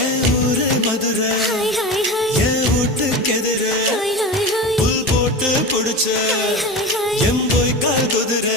என் ஊரு மதுரை என் வீட்டுக்கு எதிர புல் போட்டு புடிச்ச எம்போய் கால் குதிரை